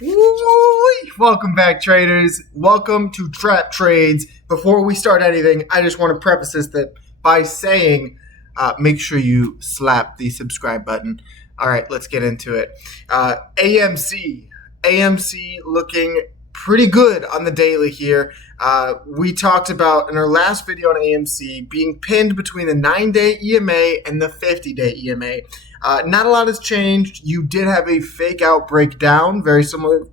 Woo! Welcome back, traders. Welcome to Trap Trades. Before we start anything, I just want to preface this by saying, make sure you slap the subscribe button. All right, let's get into it. AMC looking pretty good on the daily here. We talked about in our last video on AMC being pinned between the 9-day EMA and the 50-day EMA. Not a lot has changed. You did have a fake out breakdown, very similar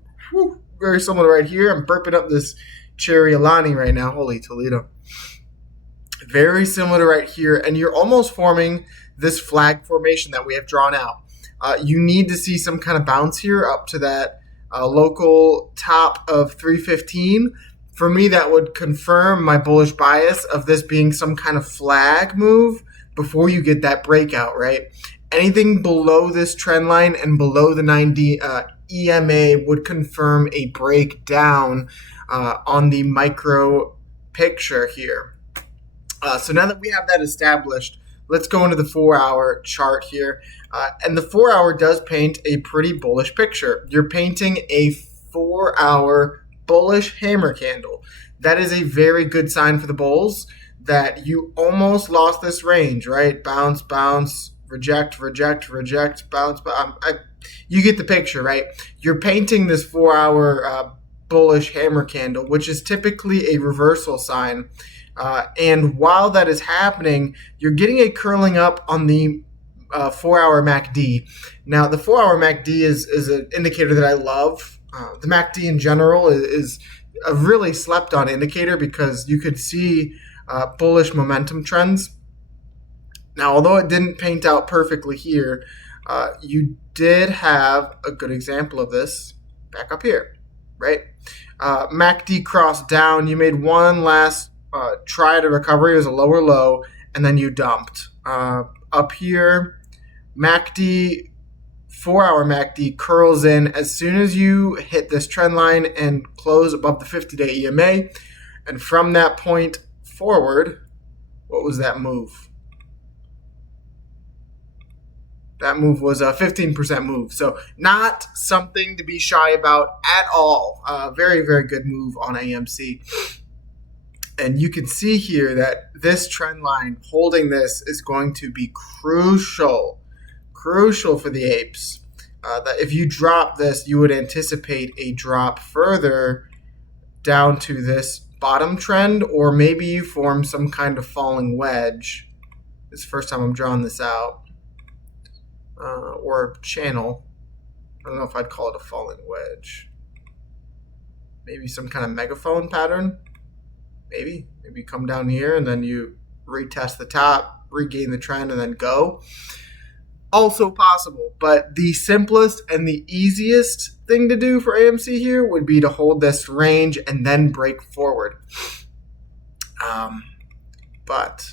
right here. I'm burping up this cherry Alani right now. Holy Toledo. Very similar to right here, and you're almost forming this flag formation that we have drawn out. You need to see some kind of bounce here up to that local top of 315. For me, that would confirm my bullish bias of this being some kind of flag move before you get that breakout, right? Anything below this trend line and below the 9D EMA would confirm a breakdown on the micro picture here. So now that we have that established, let's go into the 4-hour chart here. And the 4-hour does paint a pretty bullish picture. You're painting a 4-hour bullish hammer candle. That is a very good sign for the bulls that you almost lost this range, right? Bounce, bounce, reject, bounce. You get the picture, right? You're painting this 4-hour bullish hammer candle, which is typically a reversal sign. And while that is happening, you're getting a curling up on the 4-hour MACD. Now, the 4-hour MACD is an indicator that I love. The MACD in general is a really slept-on indicator because you could see bullish momentum trends. Now, although it didn't paint out perfectly here, you did have a good example of this back up here, right? MACD crossed down. You made one last try at a recovery. It was a lower low, and then you dumped. Up here, MACD, 4-hour MACD curls in as soon as you hit this trend line and close above the 50-day EMA. And from that point forward, what was that move? That move was a 15% move. So not something to be shy about at all. Very, very good move on AMC. And you can see here that this trend line holding this is going to be crucial for the apes. That if you drop this, you would anticipate a drop further down to this bottom trend, or maybe you form some kind of falling wedge. This is the first time I'm drawing this out. Or channel. I don't know if I'd call it a falling wedge. Maybe some kind of megaphone pattern. Maybe come down here and then you retest the top, regain the trend, and then go. Also possible, but the simplest and the easiest thing to do for AMC here would be to hold this range and then break forward. But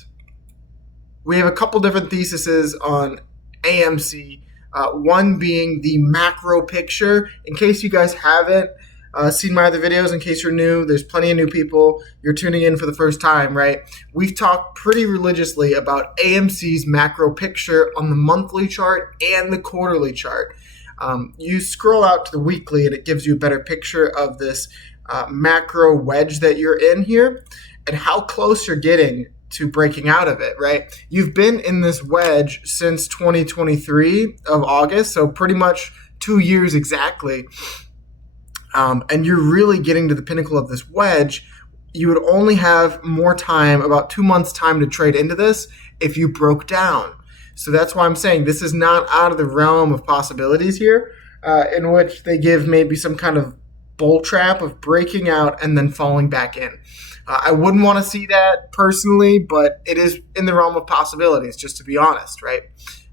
we have a couple different theses on AMC. One being the macro picture. In case you guys haven't seen my other videos, in case you're new, there's plenty of new people. You're tuning in for the first time, right? We've talked pretty religiously about AMC's macro picture on the monthly chart and the quarterly chart. You scroll out to the weekly and it gives you a better picture of this macro wedge that you're in here and how close you're getting to breaking out of it, right? You've been in this wedge since 2023 of August, so pretty much 2 years exactly. And you're really getting to the pinnacle of this wedge. You would only have more time, about 2 months time to trade into this if you broke down. So that's why I'm saying this is not out of the realm of possibilities here, in which they give maybe some kind of bull trap of breaking out and then falling back in. I wouldn't want to see that personally, but it is in the realm of possibilities, just to be honest, right?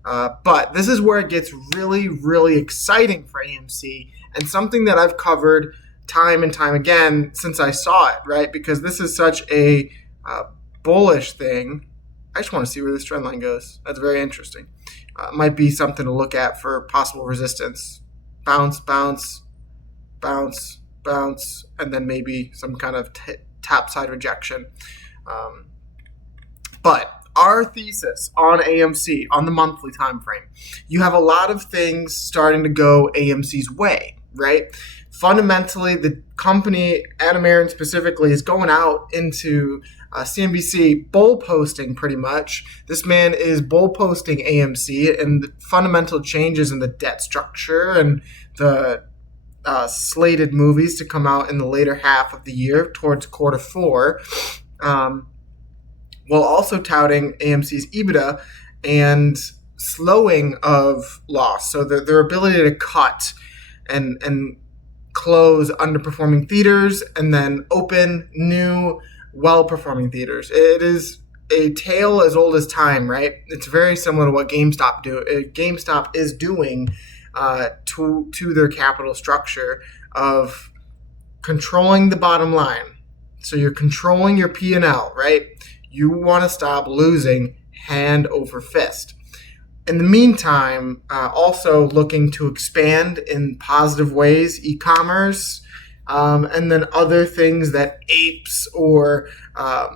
But this is where it gets really, really exciting for AMC and something that I've covered time and time again since I saw it, right? Because this is such a bullish thing. I just want to see where this trend line goes. That's very interesting. It might be something to look at for possible resistance. Bounce, bounce, bounce, bounce, and then maybe some kind of topside rejection. But our thesis on AMC on the monthly time frame, you have a lot of things starting to go AMC's way. right? Fundamentally, the company, Adam Aron specifically, is going out into CNBC bull posting pretty much. This man is bull posting AMC and the fundamental changes in the debt structure and the slated movies to come out in the later half of the year towards quarter four, while also touting AMC's EBITDA and slowing of loss. So their ability to cut and close underperforming theaters and then open new well-performing theaters. It is a tale as old as time, right? It's very similar to what GameStop is doing to their capital structure of controlling the bottom line. So you're controlling your P&L, right? You want to stop losing hand over fist. In the meantime, also looking to expand in positive ways, e-commerce, and then other things that apes or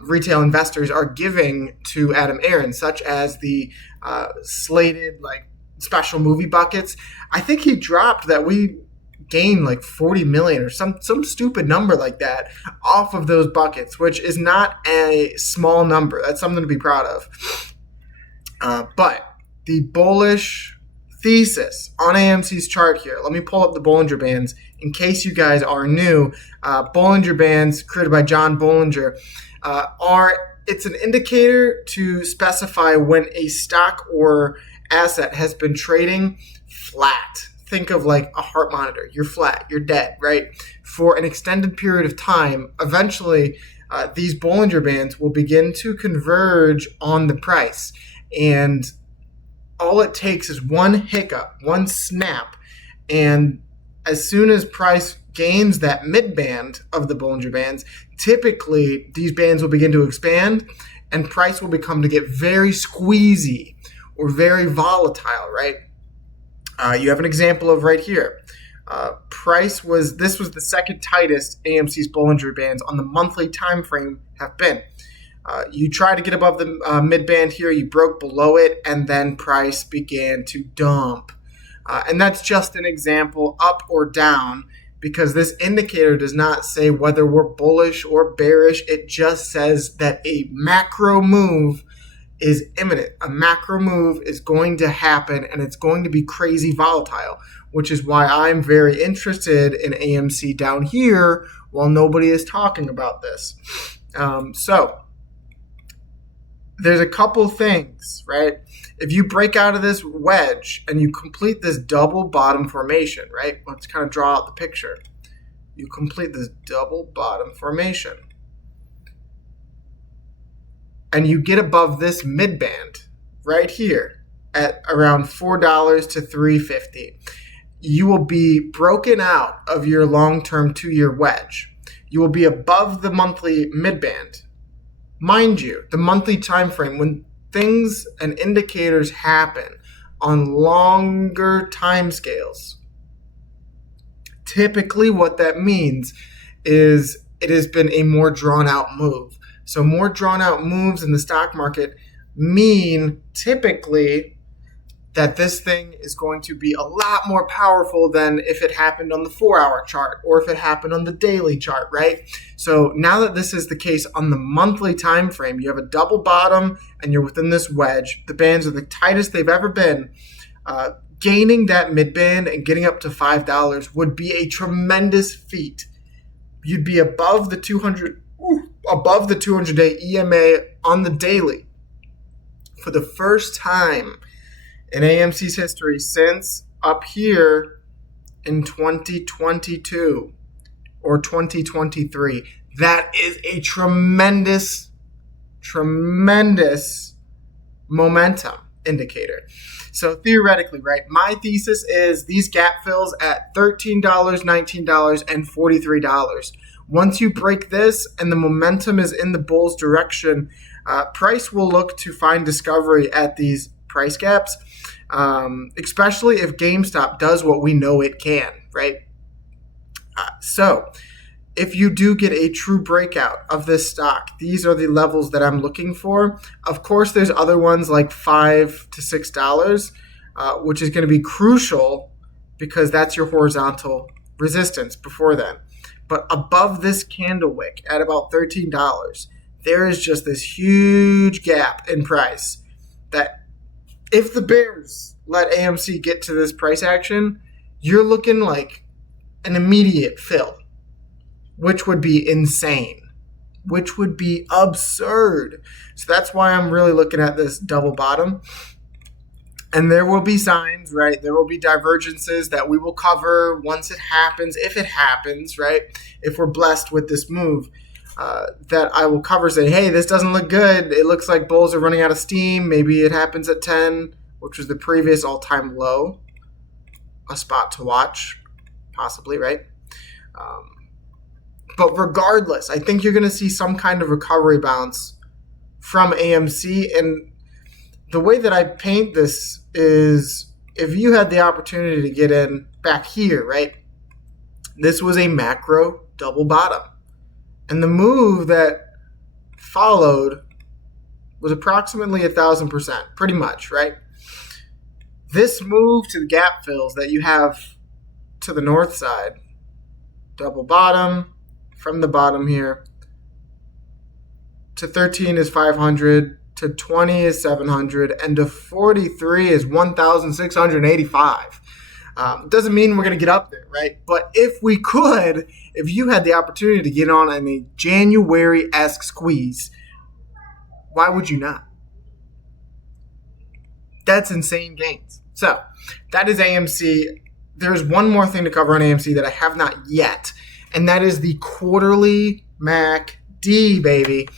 retail investors are giving to Adam Aron, such as the slated special movie buckets. I think he dropped that we gained 40 million or some stupid number like that off of those buckets, which is not a small number. That's something to be proud of. But the bullish thesis on AMC's chart here, let me pull up the Bollinger Bands in case you guys are new. Bollinger Bands, created by John Bollinger, it's an indicator to specify when a stock or asset has been trading flat. Think of like a heart monitor. You're flat, you're dead, right? For an extended period of time, eventually these Bollinger Bands will begin to converge on the price. And all it takes is one hiccup, one snap, and as soon as price gains that mid-band of the Bollinger Bands, typically these bands will begin to expand and price will become to get very squeezy or very volatile, right? You have an example of right here. This was the second tightest AMC's Bollinger Bands on the monthly time frame have been. You try to get above the mid-band here, you broke below it, and then price began to dump. And that's just an example, up or down, because this indicator does not say whether we're bullish or bearish. It just says that a macro move is imminent. A macro move is going to happen, and it's going to be crazy volatile, which is why I'm very interested in AMC down here while nobody is talking about this. So there's a couple things, right? If you break out of this wedge and you complete this double bottom formation, right? Let's kind of draw out the picture. You complete this double bottom formation. And you get above this mid-band right here at around $4 to $3.50. You will be broken out of your long-term 2-year wedge. You will be above the monthly mid-band. Mind you, the monthly time frame, when things and indicators happen on longer time scales, typically what that means is it has been a more drawn out move. So more drawn out moves in the stock market mean typically that this thing is going to be a lot more powerful than if it happened on the 4-hour chart or if it happened on the daily chart, right? So now that this is the case on the monthly time frame, you have a double bottom and you're within this wedge. The bands are the tightest they've ever been. Gaining that mid-band and getting up to $5 would be a tremendous feat. You'd be above the 200-day EMA on the daily for the first time in AMC's history since up here in 2022 or 2023. That is a tremendous momentum indicator. So theoretically, right, my thesis is these gap fills at $13, $19, and $43. Once you break this and the momentum is in the bull's direction, price will look to find discovery at these price gaps, especially if GameStop does what we know it can, right? So if you do get a true breakout of this stock, these are the levels that I'm looking for. Of course, there's other ones like $5 to $6, which is going to be crucial because that's your horizontal resistance before then. But above this candle wick at about $13, there is just this huge gap in price that if the bears let AMC get to this price action, you're looking like an immediate fill, which would be insane, which would be absurd. So that's why I'm really looking at this double bottom. And there will be signs, right? There will be divergences that we will cover once it happens, if it happens, right? If we're blessed with this move, that I will cover saying, hey, this doesn't look good. It looks like bulls are running out of steam. Maybe it happens at 10, which was the previous all-time low. A spot to watch, possibly, right? But regardless, I think you're going to see some kind of recovery bounce from AMC. And the way that I paint this is if you had the opportunity to get in back here, right? This was a macro double bottom. And the move that followed was approximately 1,000%, pretty much, right? This move to the gap fills that you have to the north side, double bottom, from the bottom here, to 13 is 500, to 20 is 700, and to 43 is 1,685. Doesn't mean we're going to get up there, right? But if we could, if you had the opportunity to get on a January-esque squeeze, why would you not? That's insane gains. So that is AMC. There's one more thing to cover on AMC that I have not yet, and that is the quarterly MACD, baby.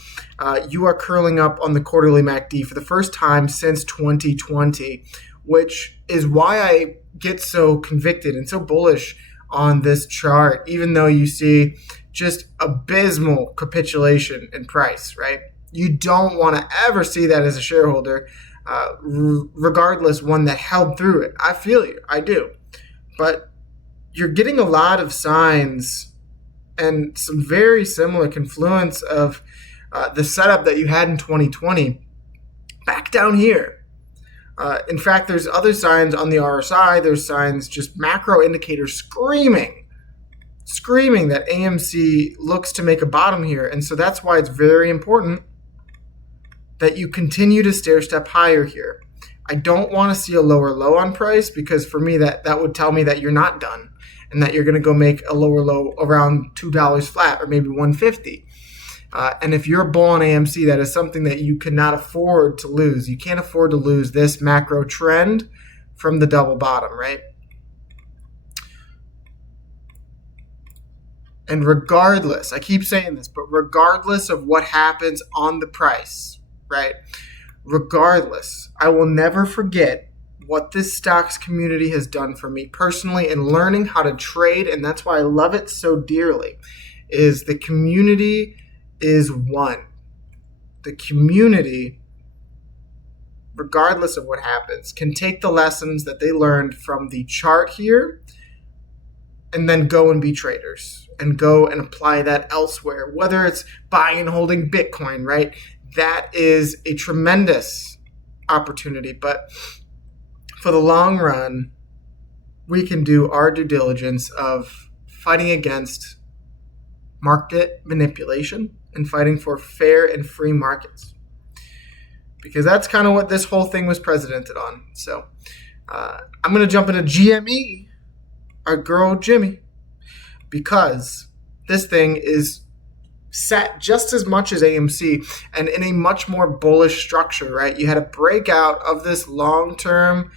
You are curling up on the quarterly MACD for the first time since 2020, which is why I get so convicted and so bullish on this chart, even though you see just abysmal capitulation in price, right? You don't want to ever see that as a shareholder, regardless one that held through it. I feel you. I do. But you're getting a lot of signs and some very similar confluence of the setup that you had in 2020 back down here. In fact, there's other signs on the RSI. There's signs, just macro indicators screaming that AMC looks to make a bottom here. And so that's why it's very important that you continue to stair step higher here. I don't want to see a lower low on price, because for me that would tell me that you're not done and that you're going to go make a lower low around $2 flat or maybe $1.50. And if you're a bull on AMC, that is something that you cannot afford to lose. You can't afford to lose this macro trend from the double bottom, right? And regardless, I keep saying this, but regardless of what happens on the price, right? Regardless, I will never forget what this stocks community has done for me personally in learning how to trade, and that's why I love it so dearly, is the community is one. The community, regardless of what happens, can take the lessons that they learned from the chart here and then go and be traders and go and apply that elsewhere, whether it's buying and holding Bitcoin, right? That is a tremendous opportunity. But for the long run, we can do our due diligence of fighting against market manipulation and fighting for fair and free markets, because that's kind of what this whole thing was predicated on. So I'm going to jump into GME, our girl Jimmy, because this thing is set just as much as AMC and in a much more bullish structure, right? You had a breakout of this long-term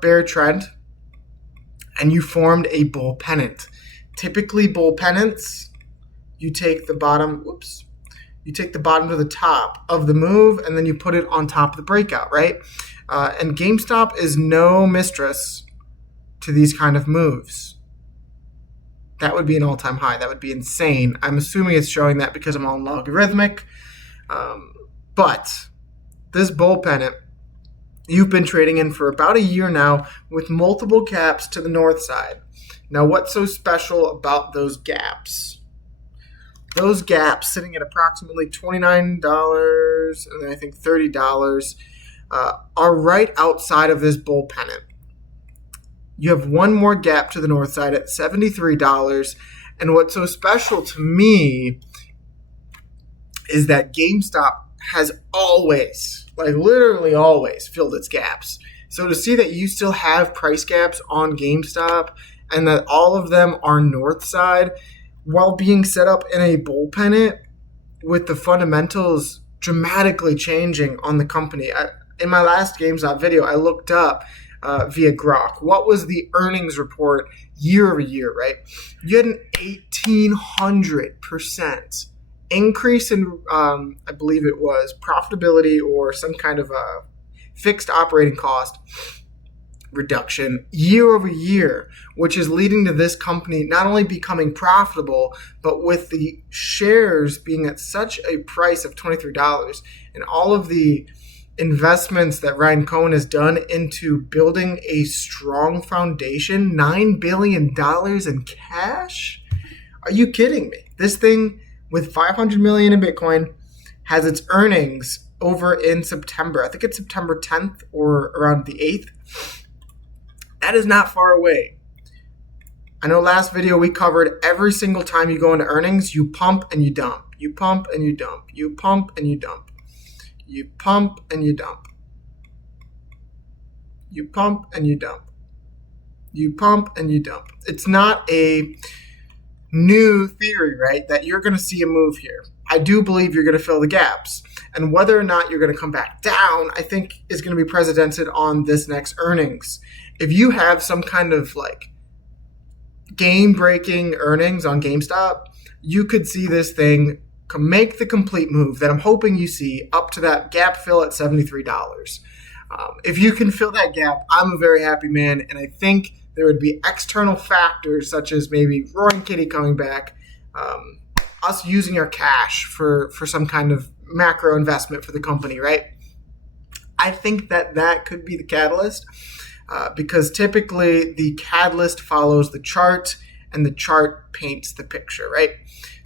bear trend, and you formed a bull pennant. Typically, bull pennants, you take the bottom, you take the bottom to the top of the move, and then you put it on top of the breakout, right? And GameStop is no mistress to these kind of moves. That would be an all-time high. That would be insane. I'm assuming it's showing that because I'm on logarithmic. But this bull pennant, you've been trading in for about a year now with multiple gaps to the north side. Now, what's so special about those gaps? Those gaps sitting at approximately $29 and I think $30 are right outside of this bull pennant. You have one more gap to the north side at $73. And what's so special to me is that GameStop has always, like literally always, filled its gaps. So to see that you still have price gaps on GameStop and that all of them are north side while being set up in a bull pennant with the fundamentals dramatically changing on the company. In my last GameStop video, I looked up via Grok what was the earnings report year over year, right? You had an 1,800% increase in, I believe it was profitability or some kind of a fixed operating cost reduction year over year, which is leading to this company not only becoming profitable, but with the shares being at such a price of $23 and all of the investments that Ryan Cohen has done into building a strong foundation, $9 billion in cash? Are you kidding me? This thing with 500 million in Bitcoin has its earnings over in September. I think it's September 10th or around the 8th. That is not far away. I know last video we covered every single time you go into earnings, you pump and you dump. You pump and you dump. You pump and you dump. You pump and you dump. You pump and you dump. You pump and you dump. It's not a new theory, right, that you're going to see a move here. I do believe you're going to fill the gaps. And whether or not you're going to come back down, I think is going to be precedented on this next earnings. If you have some kind of like game-breaking earnings on GameStop, you could see this thing make the complete move that I'm hoping you see up to that gap fill at $73. If you can fill that gap, I'm a very happy man, and I think there would be external factors such as maybe Roaring Kitty coming back, us using our cash for some kind of macro investment for the company, right? I think that could be the catalyst because typically the catalyst follows the chart and the chart paints the picture, right?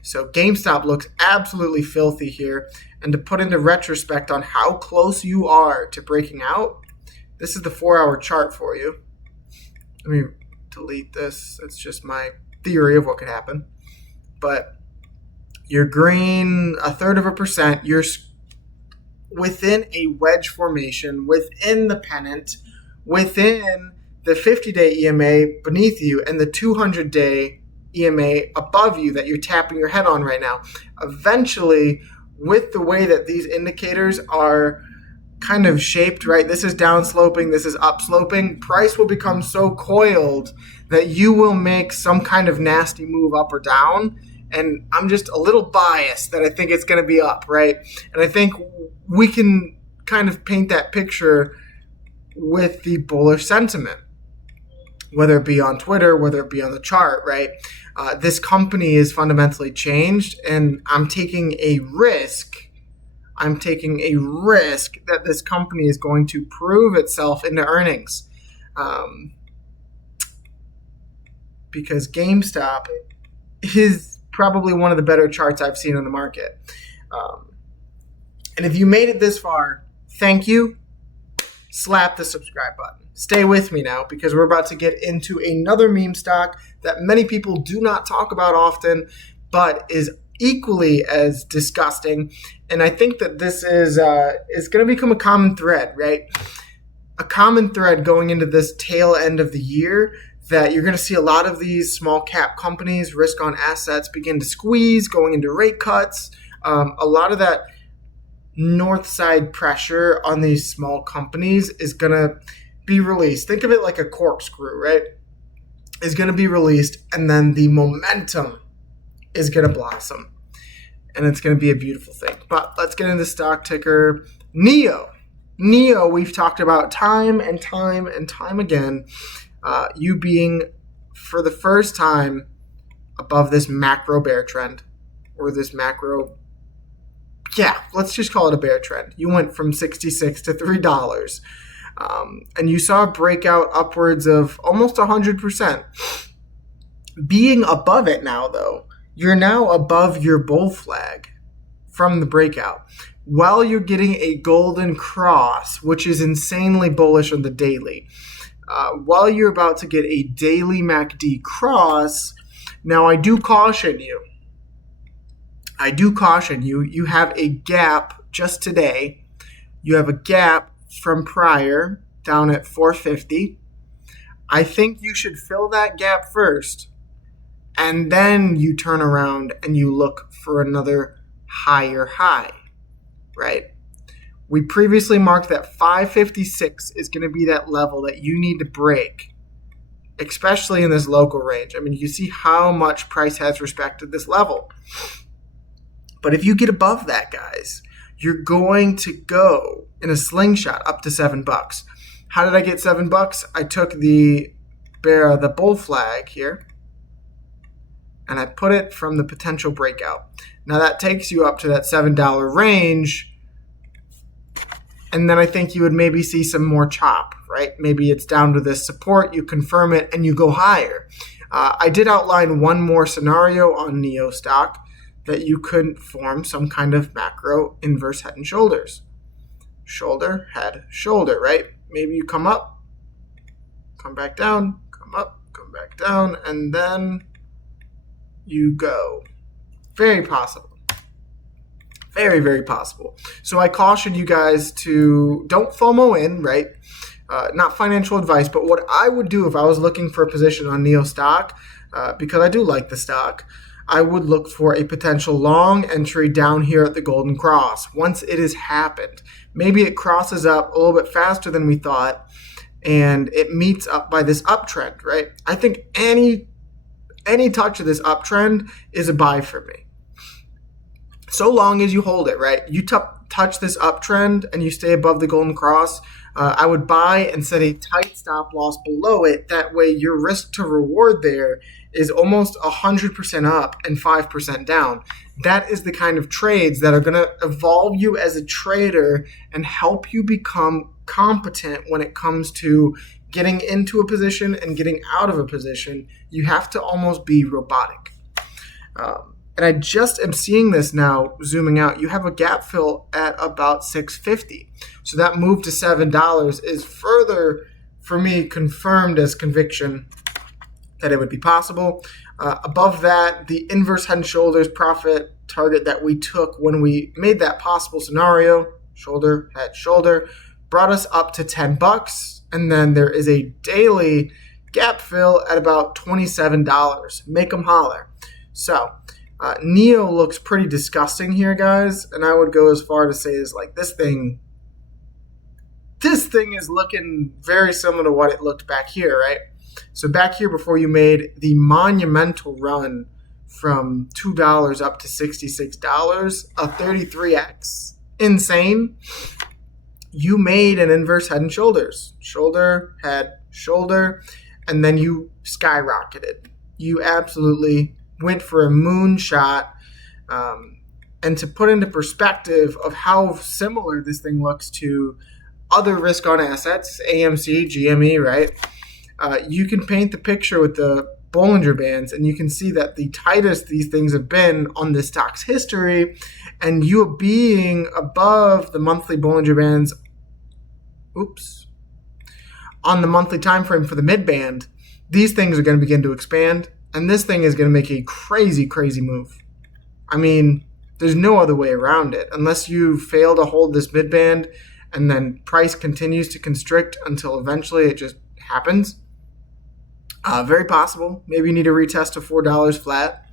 So GameStop looks absolutely filthy here. And to put into retrospect on how close you are to breaking out, this is the 4-hour chart for you. Let me delete this. It's just my theory of what could happen. But you're green 1/3%. You're within a wedge formation, within the pennant, within the 50-day EMA beneath you, and the 200-day EMA above you that you're tapping your head on right now. Eventually, with the way that these indicators are kind of shaped, right? This is down sloping, this is up sloping. Price will become so coiled that you will make some kind of nasty move up or down. And I'm just a little biased that I think it's going to be up, right? And I think we can kind of paint that picture with the bullish sentiment, whether it be on Twitter, whether it be on the chart, right? This company is fundamentally changed, and I'm taking a risk. I'm taking a risk that this company is going to prove itself into earnings. Because GameStop is probably one of the better charts I've seen on the market. And if you made it this far, thank you. Slap the subscribe button. Stay with me now because we're about to get into another meme stock that many people do not talk about often, but is equally as disgusting. And I think that this is going to become a common thread, right? A common thread going into this tail end of the year that you're going to see a lot of these small cap companies, risk on assets begin to squeeze, going into rate cuts. A lot of that north side pressure on these small companies is going to be released. Think of it like a corkscrew, right? Is going to be released, and then the momentum is going to blossom. And it's going to be a beautiful thing. But let's get into the stock ticker. NIO. NIO, we've talked about time and time and time again. You being, for the first time, above this macro bear trend. Or this macro, let's just call it a bear trend. You went from 66 to $3. And you saw a breakout upwards of almost 100%. Being above it now, though, you're now above your bull flag from the breakout. While you're getting a golden cross, which is insanely bullish on the daily. while you're about to get a daily MACD cross. Now, I do caution you. You have a gap just today. You have a gap from prior down at 450. I think you should fill that gap first, and then you turn around and you look for another higher high, right? We previously marked that 556 is going to be that level that you need to break, especially in this local range. I mean, you see how much price has respected this level. But if you get above that, guys, you're going to go in a slingshot up to $7. How did I get $7? I took the bull flag here, and I put it from the potential breakout. Now that takes you up to that $7 range, and then I think you would maybe see some more chop, right? Maybe it's down to this support, you confirm it, and you go higher. I did outline one more scenario on NEO stock, that you could form some kind of macro inverse head and shoulders. Shoulder, head, shoulder, right? Maybe you come up, come back down, come up, come back down, and then you go. Very possible. Very, very possible. So I caution you guys to don't FOMO in, right? Not financial advice, but what I would do if I was looking for a position on NEO stock, because I do like the stock, I would look for a potential long entry down here at the Golden Cross. Once it has happened, maybe it crosses up a little bit faster than we thought, and it meets up by this uptrend, right? I think any touch of this uptrend is a buy for me. So long as you hold it, right? You touch this uptrend and you stay above the Golden Cross, I would buy and set a tight stop loss below it. That way your risk to reward there is almost 100% up and 5% down. That is the kind of trades that are going to evolve you as a trader and help you become competent when it comes to getting into a position and getting out of a position. You have to almost be robotic. And I just am seeing this now, zooming out. You have a gap fill at about 650. So that move to $7 is further, for me, confirmed as conviction that it would be possible. Above that, the inverse head and shoulders profit target that we took when we made that possible scenario, shoulder, head, shoulder, brought us up to $10. And then there is a daily gap fill at about $27. Make them holler. So NEO looks pretty disgusting here, guys, and I would go as far to say is like this thing is looking very similar to what it looked back here, right? So back here before you made the monumental run from $2 up to $66, a 33x, insane. You made an inverse head and shoulders, shoulder, head, shoulder, and then you skyrocketed. You absolutely went for a moonshot. And to put into perspective of how similar this thing looks to other risk-on assets, AMC, GME, right? You can paint the picture with the Bollinger Bands, and you can see that the tightest these things have been on this stock's history, and you being above the monthly Bollinger Bands, on the monthly time frame for the mid-band, these things are going to begin to expand, and this thing is going to make a crazy, crazy move. I mean, there's no other way around it. Unless you fail to hold this mid-band and then price continues to constrict until eventually it just happens. Very possible. Maybe you need a retest to $4 flat.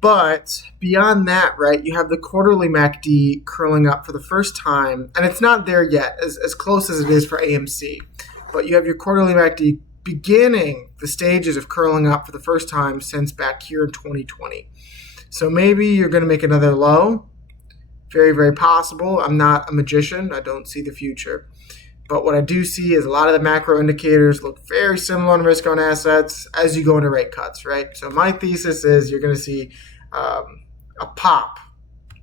But beyond that, right, you have the quarterly MACD curling up for the first time. And it's not there yet, as close as it is for AMC. But you have your quarterly MACD beginning the stages of curling up for the first time since back here in 2020. So maybe you're going to make another low. Very, very possible. I'm not a magician. I don't see the future. But what I do see is a lot of the macro indicators look very similar on risk on assets as you go into rate cuts, right? So my thesis is you're going to see a pop,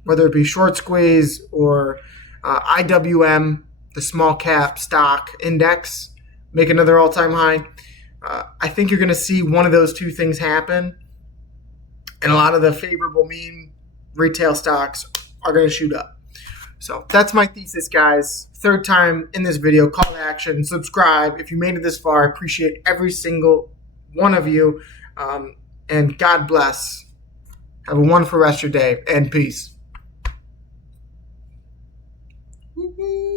whether it be short squeeze or IWM, the small cap stock index, make another all-time high. I think you're going to see one of those two things happen, and a lot of the favorable mean retail stocks are going to shoot up. So that's my thesis, guys. Third time in this video. Call to action. Subscribe. If you made it this far, I appreciate every single one of you. And God bless. Have a wonderful rest of your day. And peace. Woo-hoo.